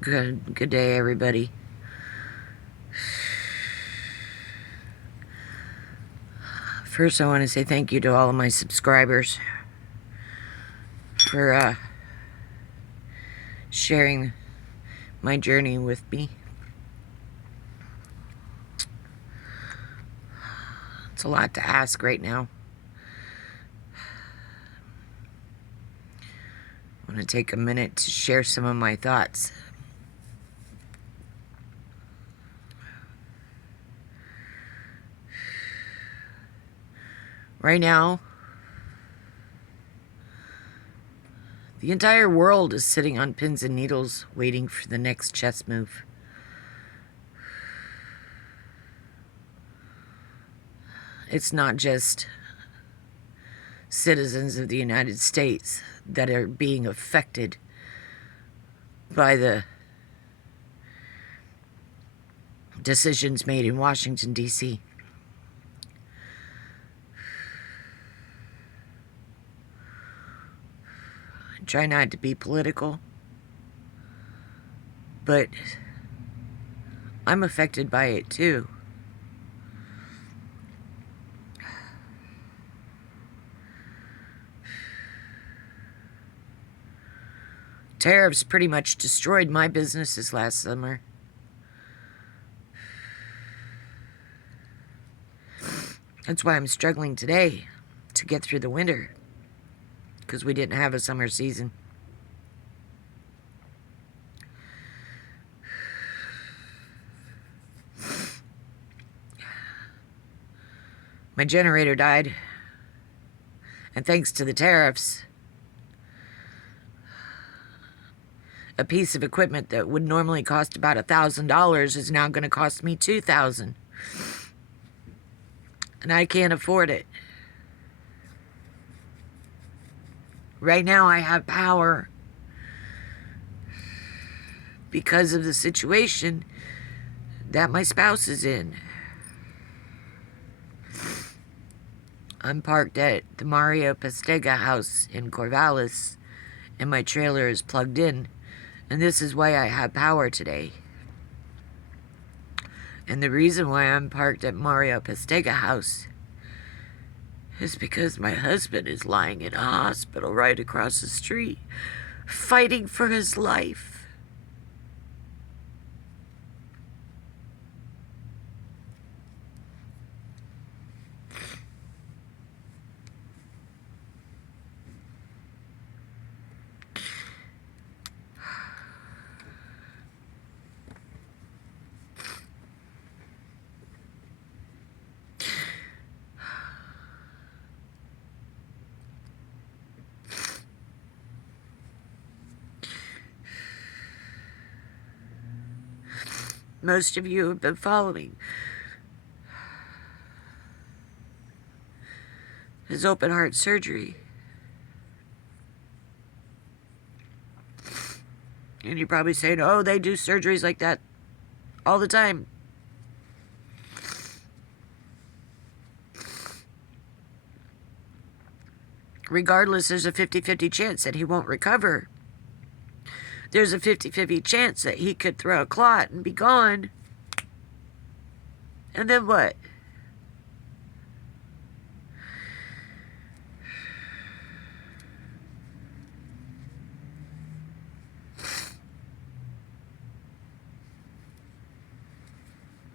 Good day, everybody. First, I want to say thank you to all of my subscribers for sharing my journey with me. It's a lot to ask right now. I want to take a minute to share some of my thoughts. Right now, the entire world is sitting on pins and needles waiting for the next chess move. It's not just citizens of the United States that are being affected by the decisions made in Washington, D.C. I try not to be political, but I'm affected by it too. Tariffs pretty much destroyed my businesses last summer. That's why I'm struggling today to get through the winter, because we didn't have a summer season. My generator died, and thanks to the tariffs, a piece of equipment that would normally cost about $1,000 is now going to cost me $2,000. And I can't afford it. Right now I have power because of the situation that my spouse is in. I'm parked at the Mario Pastega house in Corvallis, and my trailer is plugged in, and this is why I have power today. And the reason why I'm parked at Mario Pastega house is because my husband is lying in a hospital right across the street, fighting for his life. Most of you have been following his open heart surgery. And you're probably saying, oh, they do surgeries like that all the time. Regardless, there's a 50-50 chance that he won't recover. There's a 50-50 chance that he could throw a clot and be gone. And then what?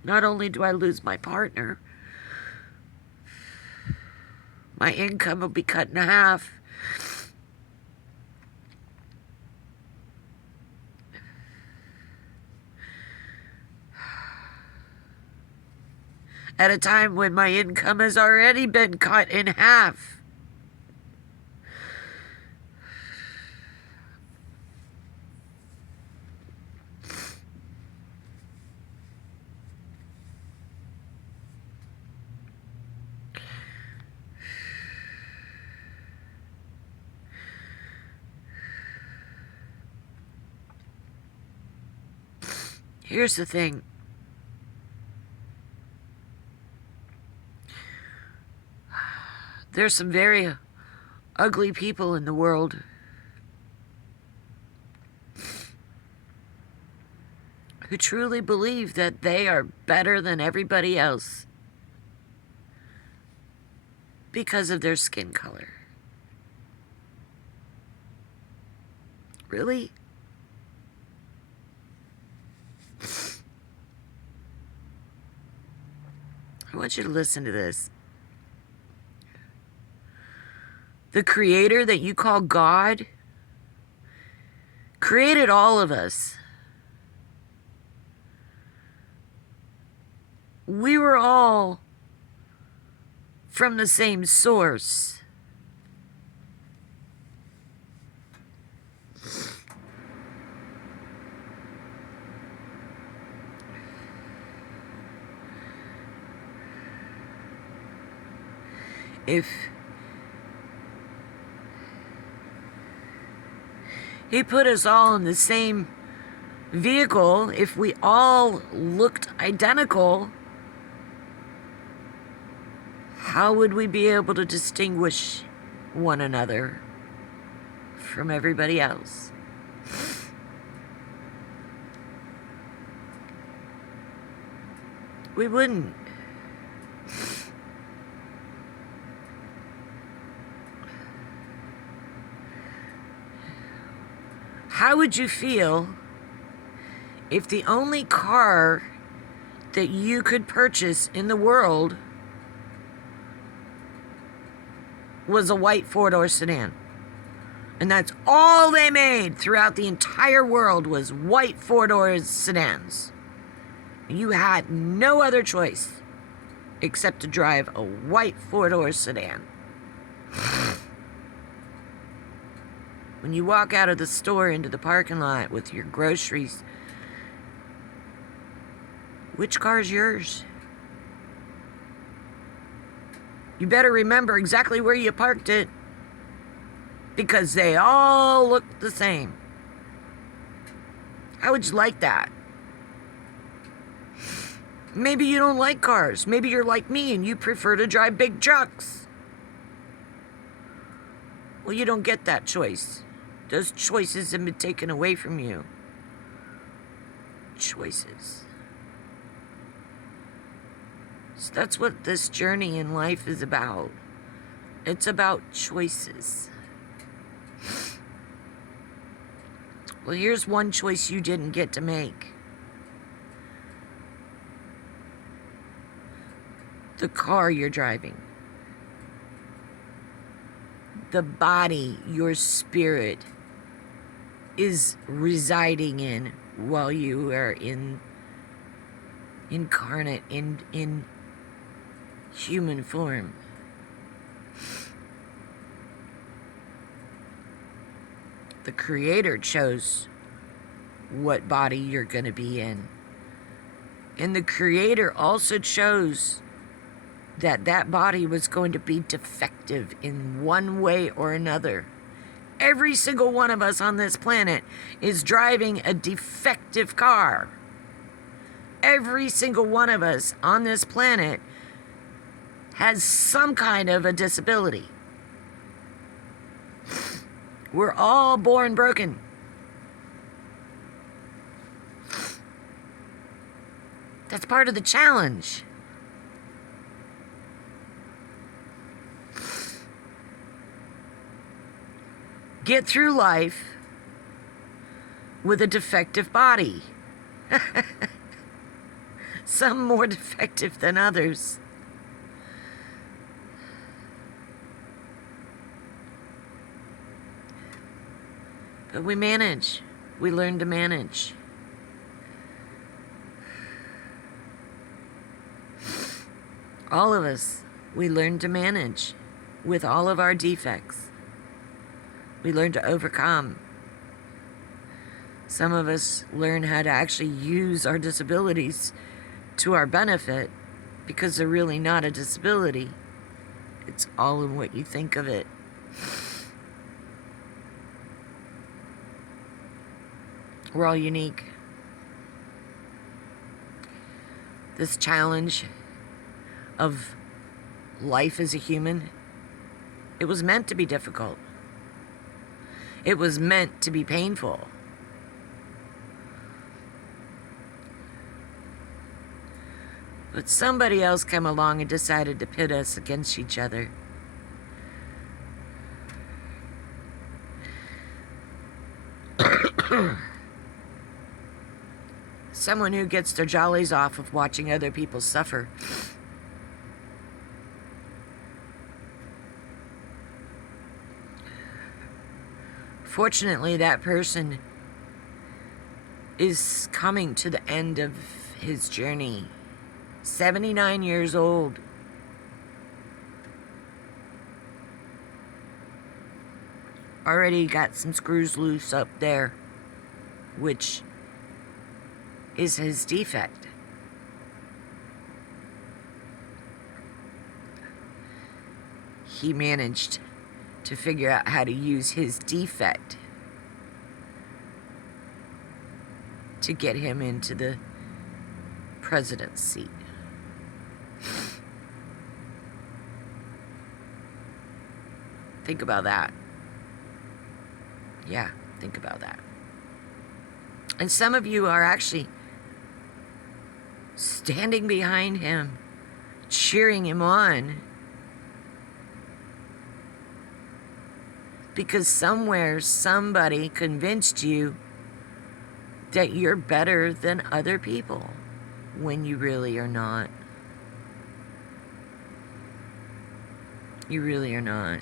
Not only do I lose my partner, my income will be cut in half. At a time when my income has already been cut in half. Here's the thing. There's some very ugly people in the world. who truly believe that they are better than everybody else because of their skin color. Really? I want you to listen to this. The Creator that you call God created all of us. We were all from the same source. If He put us all in the same vehicle, if we all looked identical, how would we be able to distinguish one another from everybody else? We wouldn't. How would you feel if the only car that you could purchase in the world was a white four-door sedan? And that's all they made throughout the entire world was white four-door sedans. You had no other choice except to drive a white four-door sedan. When you walk out of the store into the parking lot with your groceries, which car is yours? You better remember exactly where you parked it, because they all look the same. How would you like that? Maybe you don't like cars. Maybe you're like me and you prefer to drive big trucks. Well, you don't get that choice. Those choices have been taken away from you. Choices. So that's what this journey in life is about. It's about choices. Well, here's one choice you didn't get to make. The car you're driving. The body your spirit is residing in while you are incarnate in human form. The Creator chose what body you're going to be in. And the Creator also chose that body was going to be defective in one way or another. Every single one of us on this planet is driving a defective car. Every single one of us on this planet has some kind of a disability. We're all born broken. That's part of the challenge. Get through life with a defective body. Some more defective than others. But we manage. We learn to manage. All of us, we learn to manage with all of our defects. We learn to overcome. Some of us learn how to actually use our disabilities to our benefit because they're really not a disability. It's all in what you think of it. We're all unique. This challenge of life as a human, it was meant to be difficult. It was meant to be painful. But somebody else came along and decided to pit us against each other. Someone who gets their jollies off of watching other people suffer. Fortunately, that person is coming to the end of his journey. 79 years old. Already got some screws loose up there, which is his defect. He managed to figure out how to use his defect to get him into the president's seat. Think about that. Yeah, think about that. And some of you are actually standing behind him, cheering him on. Because somewhere, somebody convinced you that you're better than other people when you really are not. You really are not.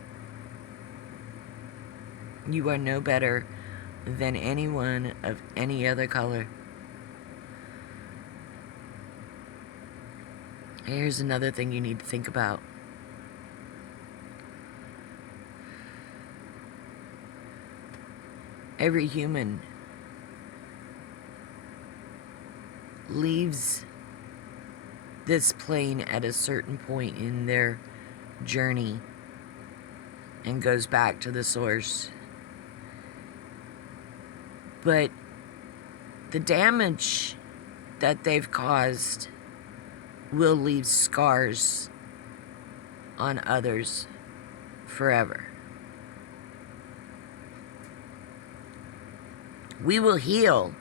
You are no better than anyone of any other color. Here's another thing you need to think about. Every human leaves this plane at a certain point in their journey and goes back to the source. But the damage that they've caused will leave scars on others forever. We will heal,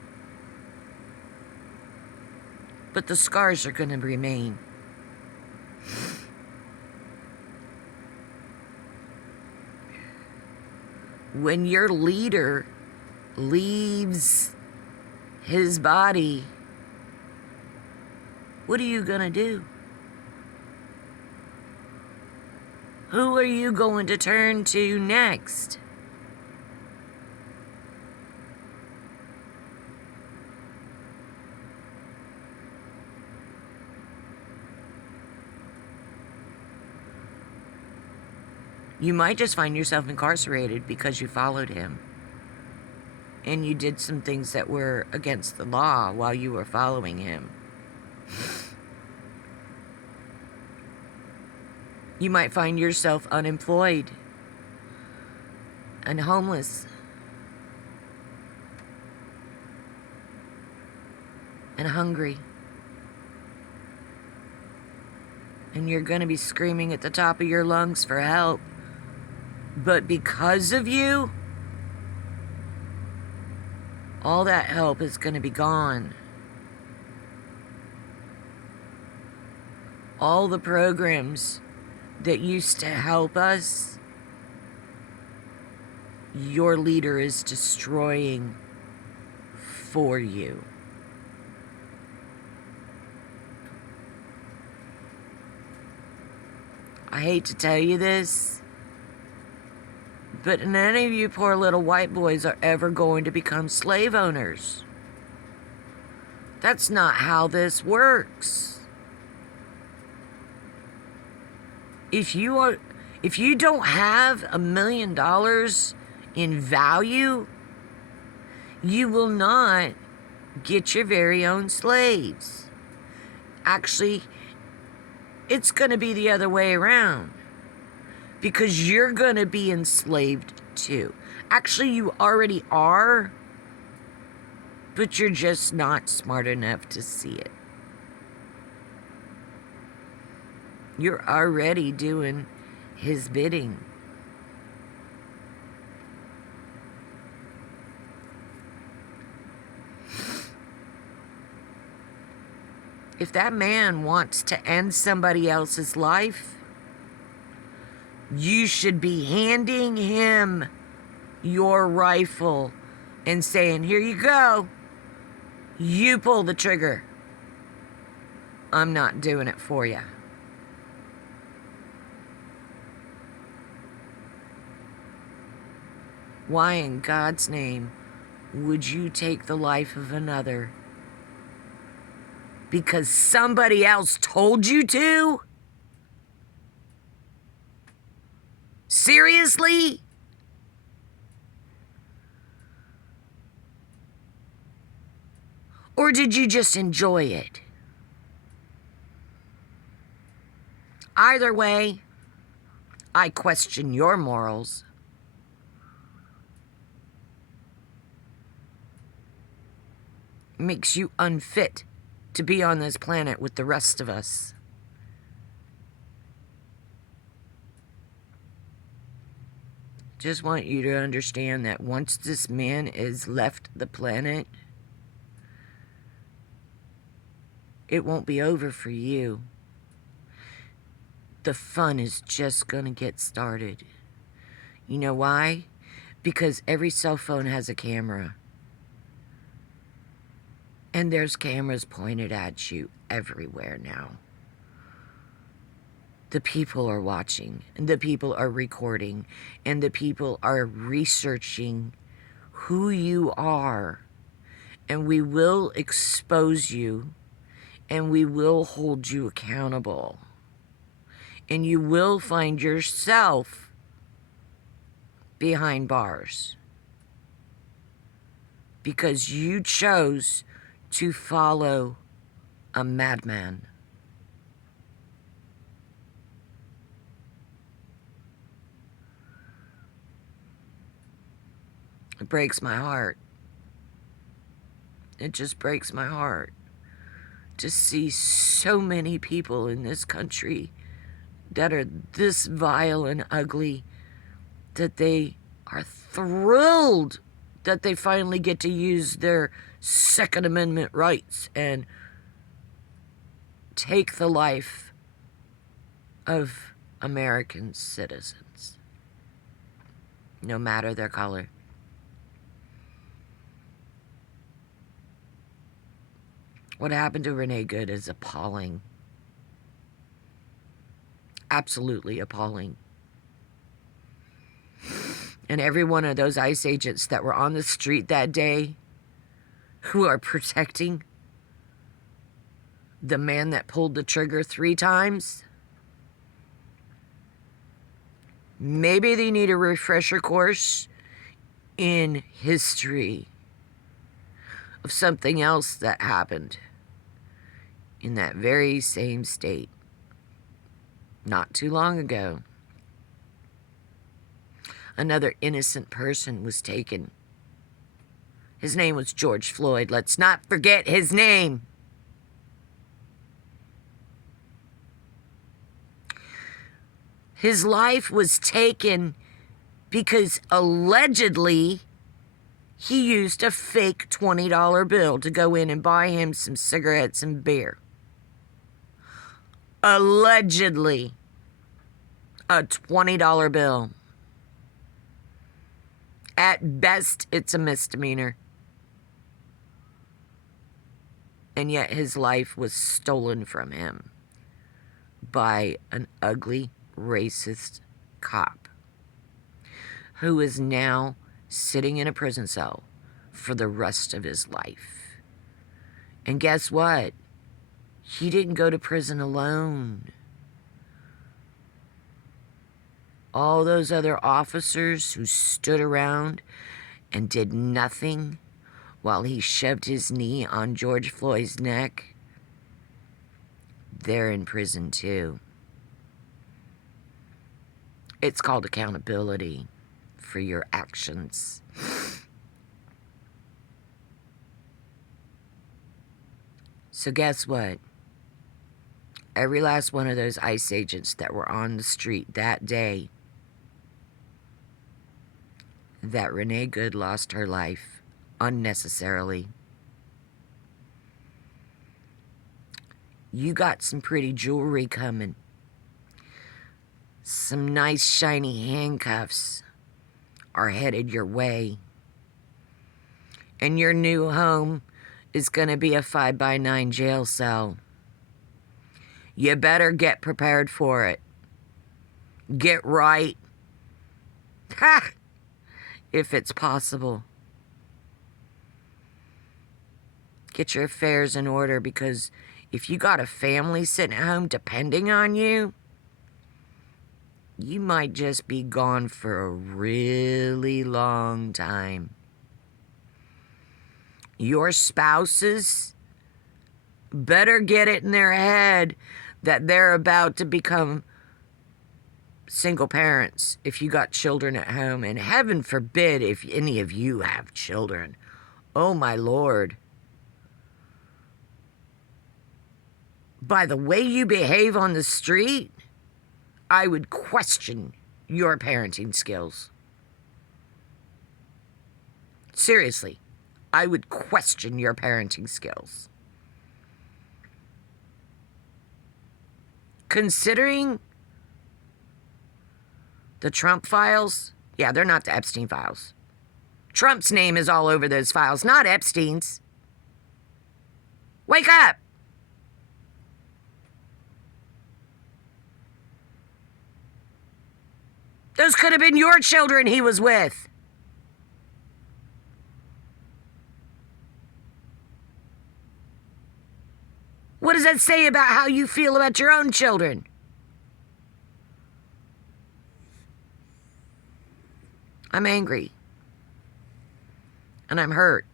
but the scars are going to remain. When your leader leaves his body, what are you going to do? Who are you going to turn to next? You might just find yourself incarcerated because you followed him. And you did some things that were against the law while you were following him. You might find yourself unemployed and homeless and hungry. And you're going to be screaming at the top of your lungs for help. But because of you, all that help is going to be gone. All the programs that used to help us, your leader is destroying for you. I hate to tell you this, but none of you poor little white boys are ever going to become slave owners. That's not how this works. If you don't have $1 million in value, you will not get your very own slaves. Actually, it's going to be the other way around. Because you're going to be enslaved too. Actually, you already are, but you're just not smart enough to see it. You're already doing his bidding. If that man wants to end somebody else's life, you should be handing him your rifle and saying, here you go. You pull the trigger. I'm not doing it for you. Why in God's name would you take the life of another? Because somebody else told you to? Seriously? Or did you just enjoy it? Either way, I question your morals. It makes you unfit to be on this planet with the rest of us. Just want you to understand that once this man is left the planet, it won't be over for you. The fun is just gonna get started. You know why? Because every cell phone has a camera. And there's cameras pointed at you everywhere now. The people are watching, and the people are recording, and the people are researching who you are. And we will expose you, and we will hold you accountable. And you will find yourself behind bars. Because you chose to follow a madman. It breaks my heart. It just breaks my heart to see so many people in this country that are this vile and ugly, that they are thrilled that they finally get to use their Second Amendment rights and take the life of American citizens, no matter their color. What happened to Renee Good is appalling. Absolutely appalling. And every one of those ICE agents that were on the street that day who are protecting the man that pulled the trigger 3 times, maybe they need a refresher course in history of something else that happened in that very same state not too long ago. Another innocent person was taken. His name was George Floyd. Let's not forget his name. His life was taken because allegedly he used a fake $20 bill to go in and buy him some cigarettes and beer. Allegedly, a $20 bill. At best, it's a misdemeanor. And yet his life was stolen from him by an ugly, racist cop who is now sitting in a prison cell for the rest of his life. And guess what? He didn't go to prison alone. All those other officers who stood around and did nothing while he shoved his knee on George Floyd's neck, they're in prison too. It's called accountability for your actions. So guess what? Every last one of those ICE agents that were on the street that day that Renee Good lost her life unnecessarily, You got some pretty jewelry coming. Some nice shiny handcuffs are headed your way. And your new home is going to be a 5x9 jail cell. You better get prepared for it. Get right. Ha! If it's possible. Get your affairs in order, because if you got a family sitting at home depending on you, you might just be gone for a really long time. Your spouses better get it in their head that they're about to become single parents if you got children at home. And heaven forbid if any of you have children. Oh my Lord. By the way you behave on the street, I would question your parenting skills. Seriously, I would question your parenting skills. Considering the Trump files, yeah, they're not the Epstein files. Trump's name is all over those files, not Epstein's. Wake up! Those could have been your children he was with. What does that say about how you feel about your own children? I'm angry. And I'm hurt.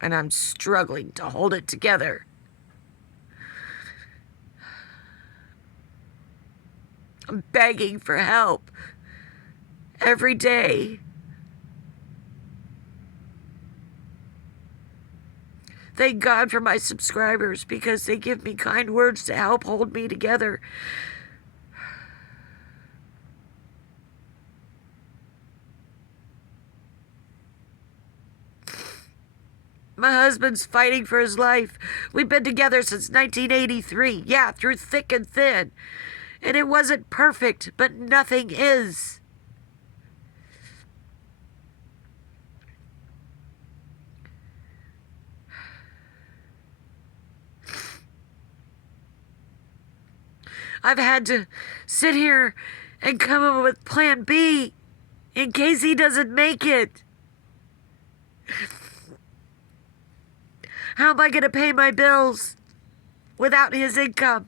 And I'm struggling to hold it together. I'm begging for help every day. Thank God for my subscribers, because they give me kind words to help hold me together. My husband's fighting for his life. We've been together since 1983. Yeah, through thick and thin. And it wasn't perfect, but nothing is. I've had to sit here and come up with plan B in case he doesn't make it. How am I going to pay my bills without his income?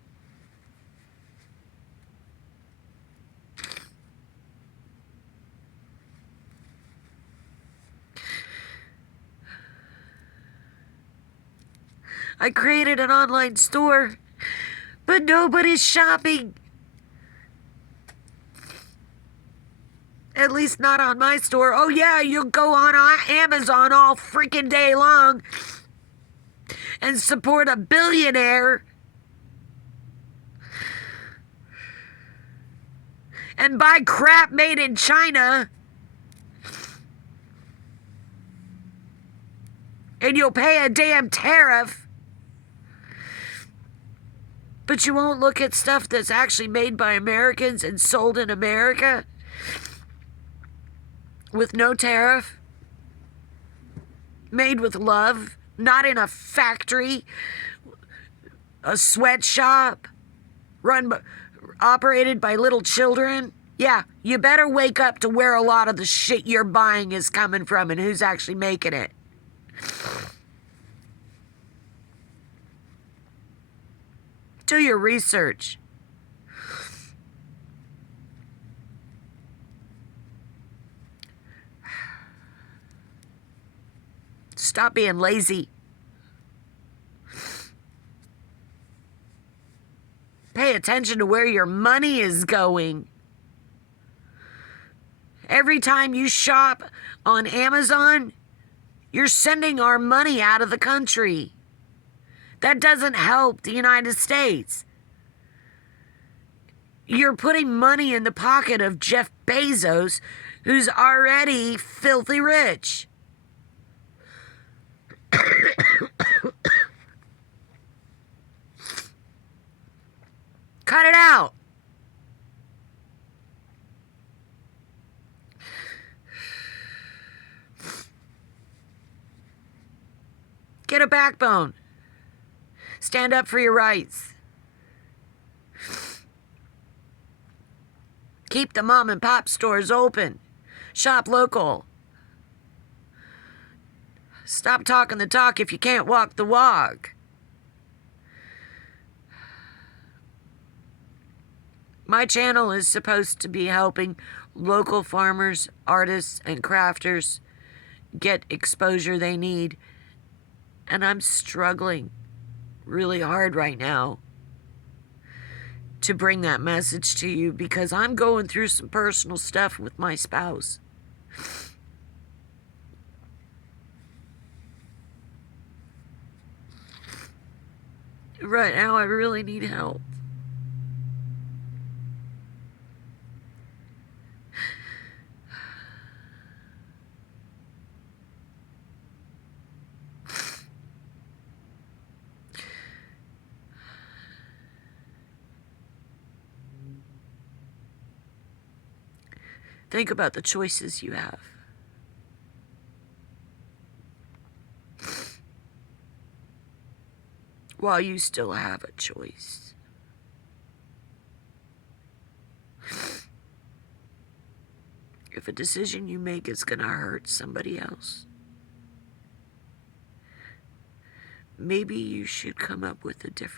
I created an online store, but nobody's shopping. At least not on my store. Oh yeah, you'll go on Amazon all freaking day long and support a billionaire and buy crap made in China, and you'll pay a damn tariff. But you won't look at stuff that's actually made by Americans and sold in America with no tariff, made with love, not in a factory, a sweatshop, operated by little children. Yeah, you better wake up to where a lot of the shit you're buying is coming from and who's actually making it. Do your research. Stop being lazy. Pay attention to where your money is going. Every time you shop on Amazon, you're sending our money out of the country. That doesn't help the United States. You're putting money in the pocket of Jeff Bezos, who's already filthy rich. Cut it out! Get a backbone. Stand up for your rights. Keep the mom and pop stores open. Shop local. Stop talking the talk if you can't walk the walk. My channel is supposed to be helping local farmers, artists, and crafters get exposure they need. And I'm struggling really hard right now to bring that message to you because I'm going through some personal stuff with my spouse. Right now, I really need help. Think about the choices you have. While you still have a choice. If a decision you make is going to hurt somebody else, maybe you should come up with a different